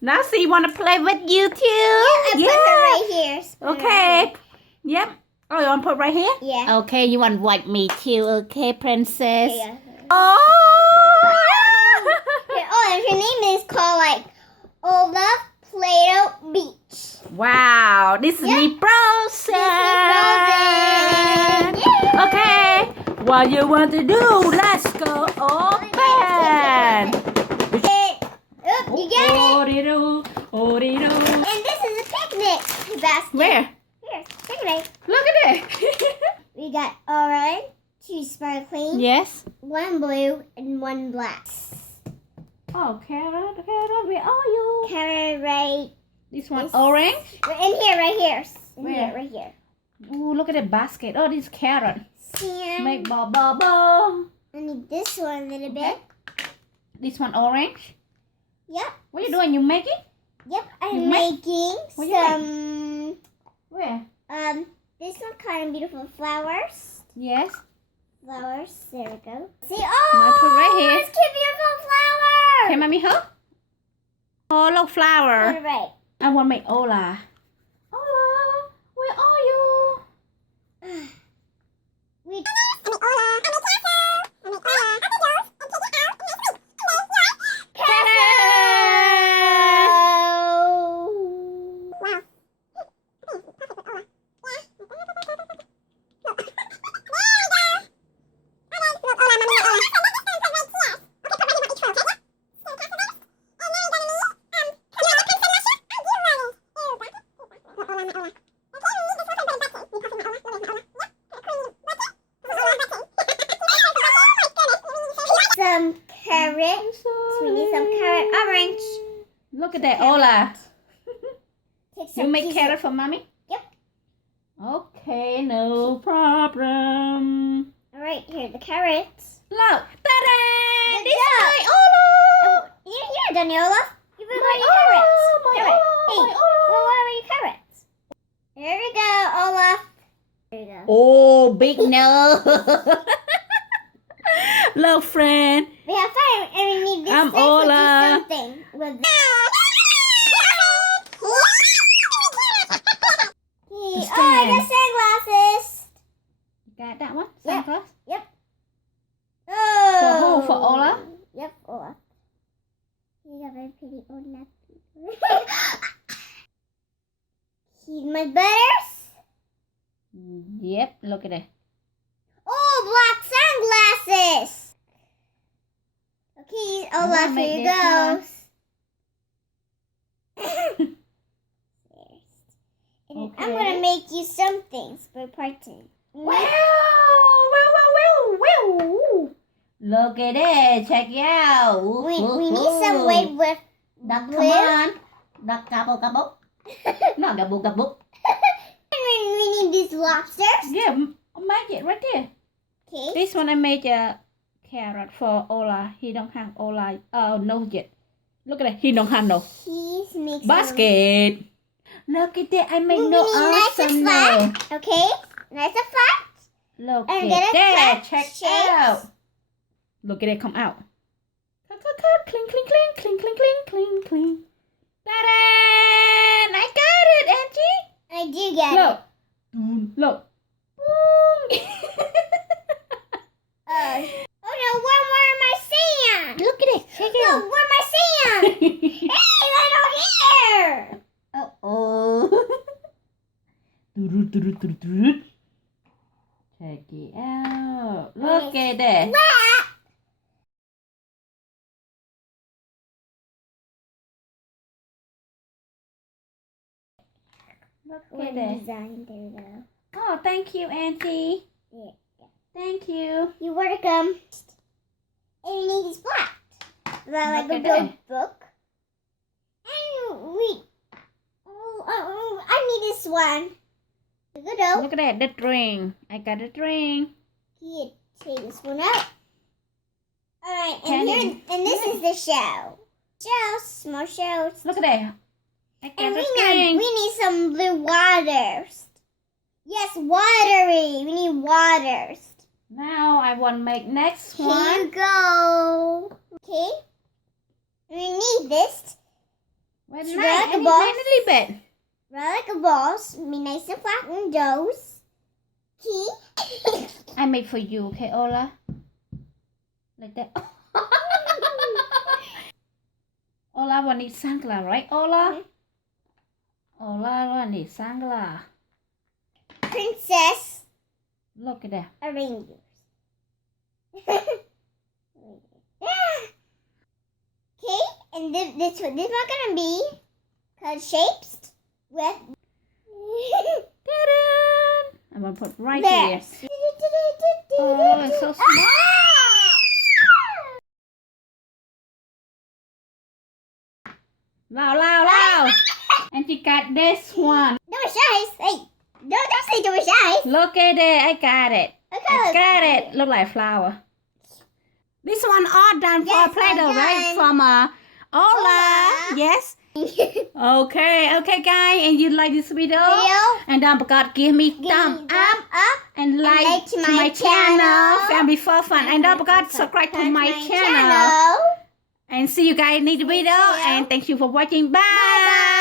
Now, so you want to play with you too? Yeah, I put her right here. Okay. Right here. Yep. Oh, you want to put right here? Yeah. Okay, you want to wipe me too, okay, princess? Yeah. Oh! Oh, her name is called like Olaf Play-Doh Beach. Wow, this is me frozen. Okay, what you want to do? Let's go open. You get it. Oh, And this is a picnic basket. where? Here, picnic. Look at it. We got orange, 2 sparkling, Yes. 1 blue, and 1 black. Oh, carrot, where are you? Carrot right. This one orange. In here, right here. Where? Right here. Ooh, look at the basket. Oh, this carrot. Sand. Make ball. I need this one a little bit. This one orange. Yep. What are you doing? You making? Yep. You I'm making What you some. Where? This one kind of beautiful flowers. Yes. Flowers. There we go. See, Now put right here. It's cute, beautiful flower. Can mommy help? Oh, look, flower. Put it right. I want to make Ola. Ola, where are you? We. Some carrots. We need some carrot orange. Look at that, Ola. Take some You make pieces. carrot for mommy? Yep. Okay, no problem. Alright, here the carrots. Look, ta-da! Good This is job. my Ola! Oh, you're done, Olaf. You put My your carrots. Ola, my Carrot. Ola, Hey, my Ola. well, where are your carrots? Here we go, Olaf. There you go. Oh, big no. Look, friend. We have fire and we need this I'm thing to Ola. do something with Stand. I got sunglasses. Got that one? Yep. Sunglass? Oh. For who? For Ola? Yep, Olaf. You got very pretty Olaf. He's my butters. Yep, look at it. Oh, black sunglasses. Okay, Olaf, make here this goes. And I'm Okay. gonna make you some things for party. Wow! Look at it. Check it out. We need some weight with Duck, blue. come on. Duck, gobble. Not gobble. And we need these lobsters. Yeah, make it right there. Okay. This one I made a carrot for Ola. He don't have Ola. No yet. Look at it. He don't have no He's making basket. Look at that. I made We no need nice and awesome flat. no. Okay. Nice and flat. Look And at get it that. cut Check shapes. out. Look at it come out. Cut. Cling. Ta-da! I got it, Angie. I do get Look. it. Look. Boom. Oh no, where am I sand? Look at it. Check it No, out. where my sand? Hey, little hair. Uh-oh. Check it out. Look at that. Flat. Look We're at that. designed. There we go. Oh, thank you, Auntie. Yeah. Thank you. You're welcome. And we need these black. Like Look a at good that. book. And we. Oh, I need this one. Good. Look at that. The drink. I got a drink. Here, take this one out. Alright, Can and you- this is the shell. Shells, small shells. Look at that. I got And a we drink. need some blue waters. Yes, watery. We need waters. Now I want to make next Here one. you go. Okay. We need this Very It's nice. like a And boss. finally bit. Like a boss. Be nice and flat and those. Key. I made for you, okay, Ola? Like that. Ola want need sunglass, right, Ola? Ola want need sunglass. Princess Look at that. Rangers. Okay, and this one gonna be called shapes with Ta-da! I'm gonna put right there. here. Oh, it's so small. Loud. And she got this one. Don't size. Hey, don't say don't size. Look at it. I got it. Okay, I got it. Look like flower. This one all done for Yes, Play-Doh, all right? done. From Ola. Ola. Yes. Okay, guys. And you like this video? And don't forget give me thumb up and like to my channel. Family for fun. And don't forget subscribe to my channel. And see you guys in the video. And thank you for watching. Bye. Bye.